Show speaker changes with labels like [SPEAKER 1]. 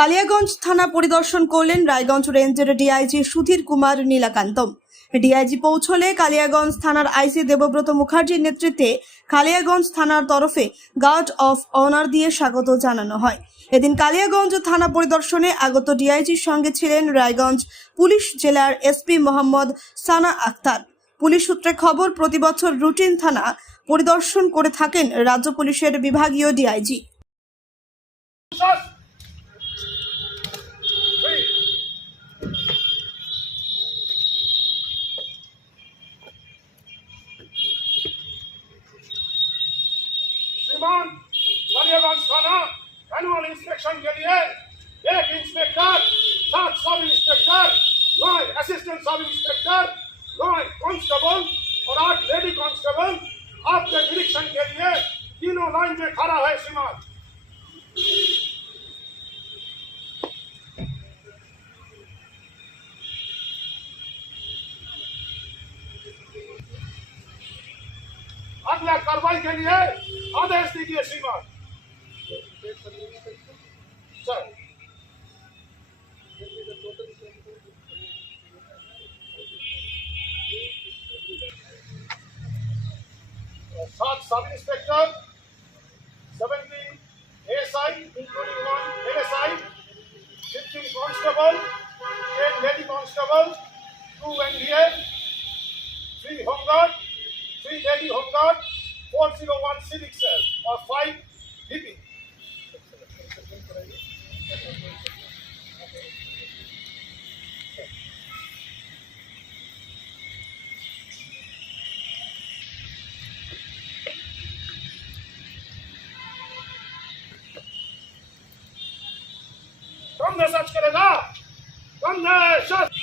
[SPEAKER 1] কালিয়াগঞ্জ থানা পরিদর্শন করলেন রায়গঞ্জ রেঞ্জের ডিআইজি সুধীর কুমার নীলাকান্তম ডিআইজি পৌঁছলে কালিয়াগঞ্জ থানার আইসি দেবব্রত মুখার্জির নেতৃত্বে কালিয়াগঞ্জ থানার তরফে গার্ড অফ অনার দিয়ে স্বাগত জানানো হয়। এদিন কালিয়াগঞ্জ থানা পরিদর্শনে আগত ডিআইজির সঙ্গে ছিলেন রায়গঞ্জ পুলিশ জেলার এসপি মোহাম্মদ সানা আক্তার। পুলিশ সূত্রে খবর প্রতি বছর রুটিন থানা পরিদর্শন করে থাকেন রাজ্য পুলিশের বিভাগীয় ডিআইজি। श्रीमान कालियागंज थाना एनुअल इंस्पेक्शन के लिए एक इंस्पेक्टर सात सब इंस्पेक्टर नौ असिस्टेंट सब इंस्पेक्टर नौ कांस्टेबल और आठ लेडी कांस्टेबल आपके निरीक्षण के लिए तीनों लाइन में खड़ा है श्रीमान अगला कार्रवाई के लिए आदेश दीजिए श्रीमान।
[SPEAKER 2] सात sub inspector seventeen I including one ASI fifteen constable eight lady constable two three home guard, three guard, four zero one civic cell, or five DP. कौन मैसेज करेगा कौन मैसेज